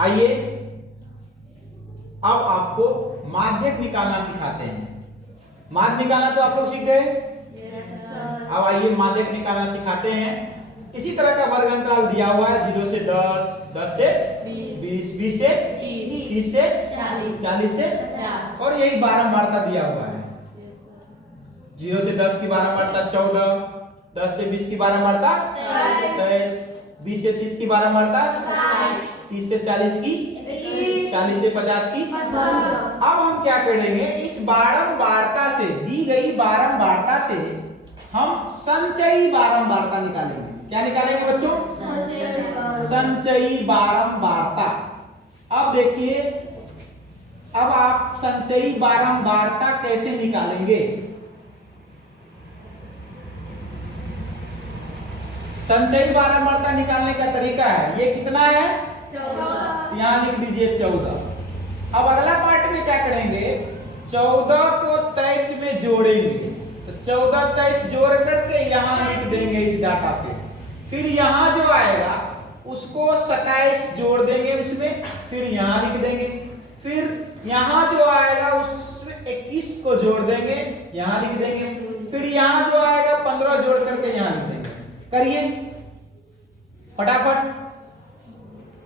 आइए अब आपको माध्यक निकालना सिखाते हैं। माध्य निकालना तो आप लोग सीख गए। अब आइए माध्यक निकालना सिखाते हैं। इसी तरह का वर्ग अंतराल दिया हुआ है 0 से 10, 10 से 20, 20 से 30 से 40 से 50 और यही बारंबारता दिया हुआ है। 0 से 10 की बारंबारता 14, 10 से 20 की बारंबारता 23, 20 से 30 की बारंबारता 30 से 40 की 40 से 50 की। अब हम क्या करेंगे, इस बारंबारता से, दी गई बारंबारता से हम संचयी बारंबारता निकालेंगे। क्या निकालेंगे बच्चों? संचयी बारंबारता। अब देखिए, अब आप संचयी बारंबारता कैसे निकालेंगे? संचयी बारंबारता निकालने का तरीका है, ये कितना है? 14। यहां लिख दीजिए 14। अब अगला पार्ट में क्या करेंगे, 14 को 23 में जोड़ेंगे। तो 14 23 जोड़ करके यहां लिख देंगे इस डाटा पे। फिर यहां जो आएगा उसको 27 जोड़ देंगे उसमें, फिर यहां लिख देंगे। फिर यहां जो आएगा उसमें 21 को जोड़ देंगे, यहां लिख देंगे। फिर यहां जो आएगा 15 जोड़ करके यहां लिख देंगे। करिए फटाफट।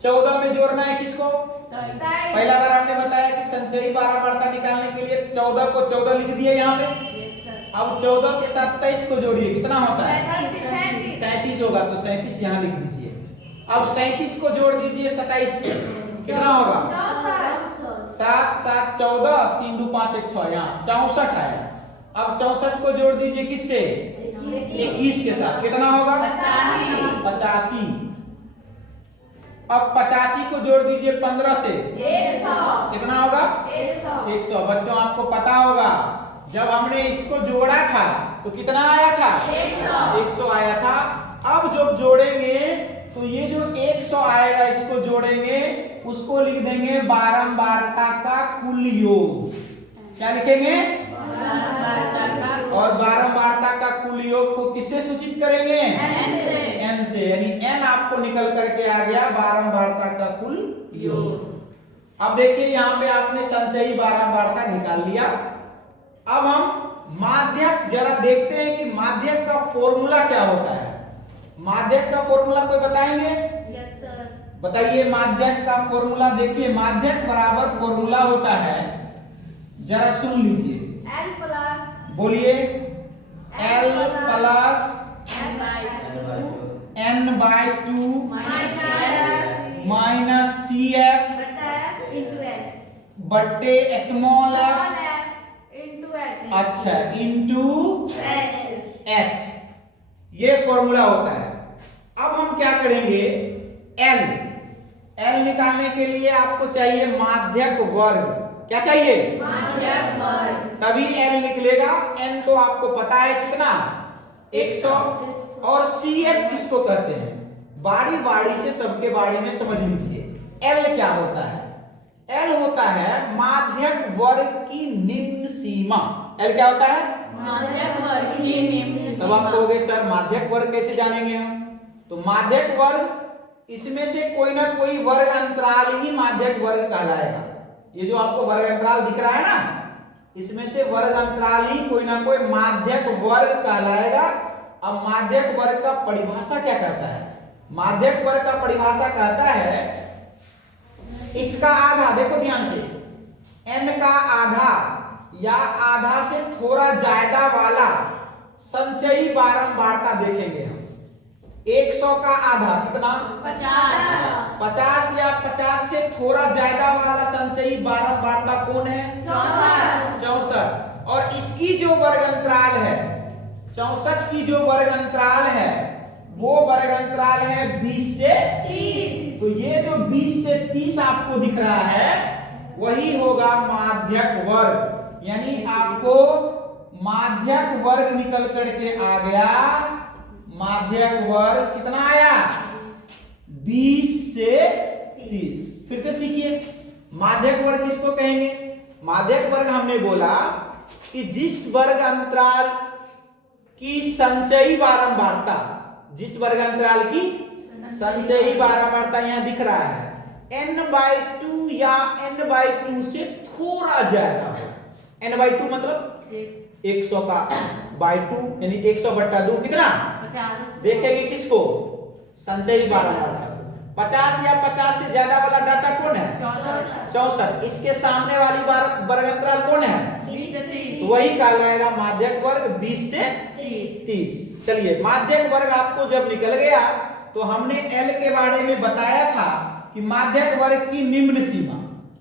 14 में जोड़ना है किसको? पहला बार हमने बताया कि संचयी बारंबारता निकालने के लिए 14 को 14 लिख दिए यहाँ पे। अब 14 के साथ 23 को जोड़िए, कितना होता है? 37 होगा, तो 37 यहाँ लिख दीजिए। अब 37 को जोड़ दीजिए 27 से, कितना होगा? 7 7 14, 3 2 5 1 6, यहाँ 64 आया। अब 64 को जोड़ दीजिए किससे? 21 के साथ, कितना होगा? 85। अब 85 को जोड़ दीजिए 15 से, 100, कितना होगा? 100। बच्चों आपको पता होगा जब हमने इसको जोड़ा था तो कितना आया था? 100 आया था। अब जब जोड़ेंगे तो ये जो 100 आएगा इसको जोड़ेंगे, उसको लिख देंगे बारंबारता का कुल योग। क्या लिखेंगे? और बारंबारता का कुल योग को किससे सूचित करेंगे? n से। यानी n आपको निकल करके आ गया बारंबारता का कुल योग। अब देखिए यहाँ पे आपने संचयी बारंबारता निकाल लिया। अब हम माध्यक जरा देखते हैं कि माध्यक का फॉर्मूला क्या होता है। माध्यक का फॉर्मूला कोई बताएंगे? Yes sir. बताइए माध्यक का फॉर्मूला। देखिए माध्यक बराबर फॉर्मूला होता है, जरा सुन लीजिए। L प्लस, बोलिए, L plus n/2 minus CF बट्टे स्मॉल f, अच्छा, इंटू h। ये फॉर्मूला होता है। अब हम क्या करेंगे, L निकालने के लिए आपको चाहिए माध्यक वर्ग। क्या चाहिए? माध्यक वर्ग। तभी L निकलेगा। n तो आपको पता है कितना? 100। और CF किसको कहते हैं? बारी बारी से सबके बारे में समझ लीजिए। L क्या होता है? L होता है माध्यक वर्ग की निम्न सीमा। L क्या होता है? माध्यक वर्ग की निम्न सीमा। तब आप कहोगे सर माध्यक वर्ग कैसे जानेंगे हम? तो माध्यक वर्ग, इसमें से कोई ना कोई वर्ग अंतराल ही माध्यक वर्ग कहलाएगा। ये जो आपको वर्ग अंतराल दिख रहा है ना, इसमें से वर्ग अंतराल ही कोई ना कोई माध्यक वर्ग कहलाएगा। अब माध्यक वर्ग का परिभाषा क्या कहता है? माध्यक वर्ग का परिभाषा कहता है इसका आधा, देखो ध्यान से, n का आधा या आधा से थोड़ा ज्यादा वाला संचयी बारंबारता देखेंगे हम। 100 का आधा कितना? 50। 50 या 50 से थोड़ा ज्यादा वाला संचयी बारंबारता कौन है? 64। और इसकी जो वर्ग अंतराल है, 64 की जो वर्ग अंतराल है, वो वर्ग अंतराल है 20 से 30। तो ये जो 20 से 30 आपको दिख रहा है वही होगा माध्यक वर्ग। यानी आपको माध्यक वर्ग निकल करके आ गया। माध्यक वर्ग कितना आया? 20 से 30। फिर से सीखिए, माध्यक वर्ग किसको कहेंगे? माध्यक वर्ग हमने बोला कि जिस वर्ग अंतराल की संचयी बारंबारता, जिस वर्ग अंतराल की संचयी बारंबारता यहां दिख रहा है, n/2 या n/2 से थोड़ा ज्यादा हो। n/2 मतलब 100 का बाय 2 यानी 100/2 कितना 50। देखेंगे किसको संचयी बारंबारता। 50 या 50 से ज्यादा वाला डाटा कौन है 64। इसके सामने वाली वर्ग अंतराल कौन है 20 से 30। तो वही कहलाएगा माध्यक वर्ग 20 से 30। चलिए माध्यक वर्ग आपको जब निकल गया तो हमने L के बारे में बताया था कि माध्यक वर्ग की निम्न सीमा,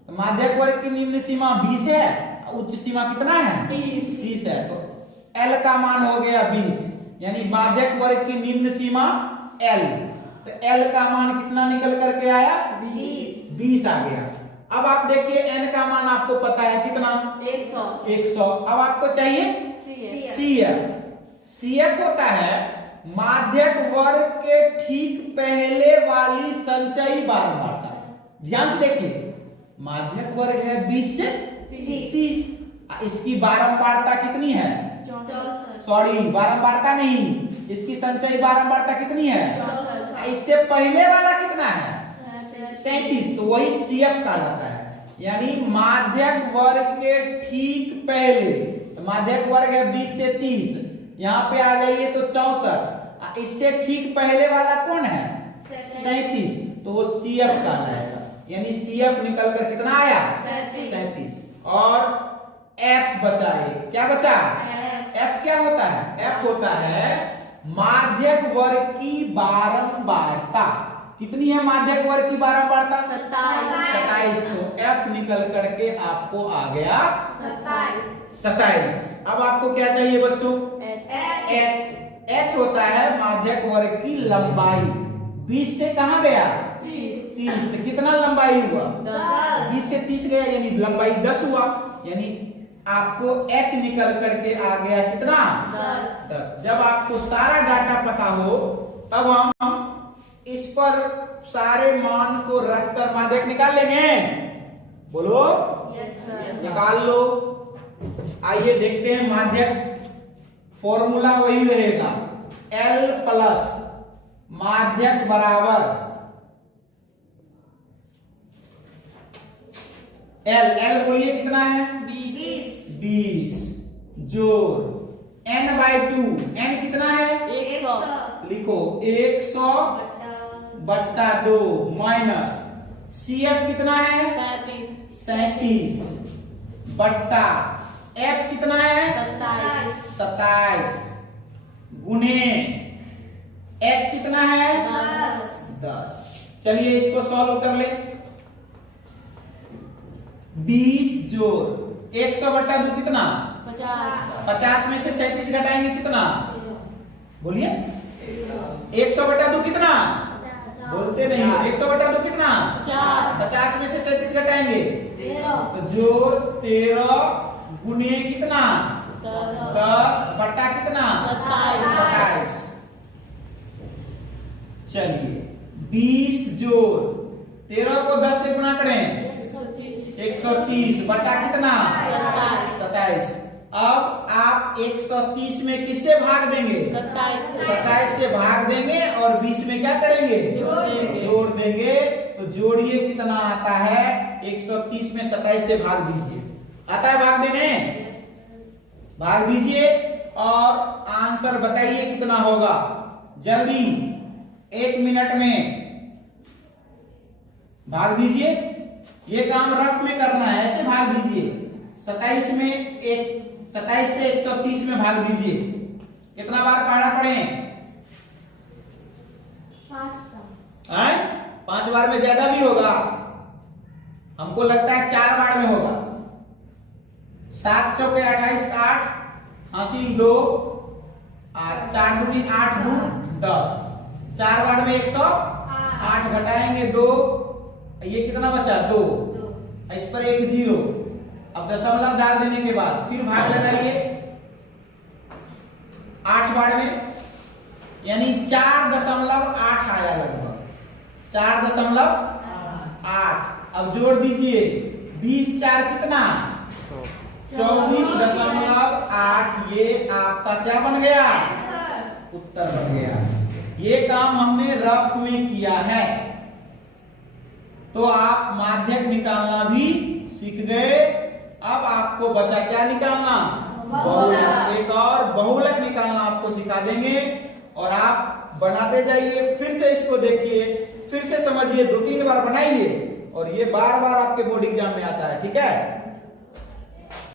तो माध्यक वर्ग की निम्न सीमा 20 है, उच्च सीमा कितना है 30 है। तो L का मान हो गया 20 यानी माध्यक वर्ग की निम्न सीमा L। तो L का मान कितना निकल करके आया 20 आ गया। अब आप देखिए n का मान आपको पता है कितना 100। अब आपको चाहिए CF। CF होता है माध्यक वर्ग के ठीक पहले वाली संचयी बारंबारता। ध्यान से देखिए माध्यक वर्ग है 20 से 30। इसकी बारंबारता कितनी है सॉरी बारंबारता नहीं, इसकी संचयी बारंबारता कितनी है इससे पहले वाला कितना है 37। तो वही CF कहलाता है यानी माध्यक वर्ग के ठीक पहले। तो माध्यक वर्ग है 20 से 30, यहाँ पे आ जाइए तो 64। इससे ठीक पहले वाला कौन है 37, तो वो CF कहलाएगा यानी CF निकल कर कितना आया 37। और F बचाए, क्या बचा F क्या होता है F होता है माध्यक वर्ग की बारंबारता। कितनी है माध्यक वर्ग की बारंबारता 27। तो F निकल करके आपको आ गया 27। अब आपको क्या चाहिए बच्चों H होता है माध्यक वर्ग की लंबाई। 20 से कहां गया 30। तो कितना लंबाई हुआ 20 से 30 गया यानी लंबाई 10 हुआ यानी आपको H निकल करके आ गया कितना 10। जब आपको सारा डाटा पता हो तब हम इस पर सारे मान को रखकर माध्यक निकाल लेंगे। बोलो निकाल लो। आइए देखते हैं माध्यक फॉर्मूला वही रहेगा L प्लस माध्यक बराबर L बोलिए कितना है 20 जोड़ n/2 n कितना है 100 लिखो 100/2 माइनस CF कितना है 37 बट्टा F कितना है 27 गुने H कितना है 10। चलिए इसको सॉल्व कर ले। 20 जोड़ 100/2 कितना 50 में से 37 घटाएंगे कितना बोलिए 100/2 कितना बोलते नहीं 100/2 कितना 50 में से 37 घटाएंगे तो जोड़ 13 गुने कितना 10 बट्टा कितना 27। चलिए 20 जोड़ 13 को 10 से गुना करें 130 बट्टा कितना 27। अब आप 130 में किससे भाग देंगे 27 से भाग देंगे और 20 में क्या करेंगे जोड़ देंगे। तो जोड़िए कितना आता है 130 में 27 से भाग दीजिए। आता है भाग देने भाग दीजिए और आंसर बताइए कितना होगा जल्दी 1 मिनट में भाग दीजिए। ये काम रफ में करना है ऐसे भाग दीजिए 27 से 130 में भाग दीजिए। कितना बार पढ़ा पढ़े 5 बार में ज्यादा भी होगा हमको लगता है 4 बार में होगा। 7 चौके 28 8 हासिल 2 4 दूनी 8 2 10 4 बार में 108 घटाएंगे 2 ये कितना बचा 2 इस पर 1 0। अब दशमलव डाल देने के बाद फिर भाग लगाइए 8 बार में यानी 4.8 आया लगभग 4.8। अब जोड़ दीजिए 20 4 कितना 24.8। ये आपका क्या बन गया उत्तर बन गया। ये काम हमने रफ में किया है। तो आप माध्यक निकालना भी सीख गए। अब आपको बचा क्या निकालना? बहुलक। एक और बहुलक निकालना आपको सिखा देंगे और आप बनाते जाइए, फिर से इसको देखिए, फिर से समझिए, 2-3 बार बनाइए और ये बार बार आपके बोर्ड एग्जाम में आता है, ठीक है।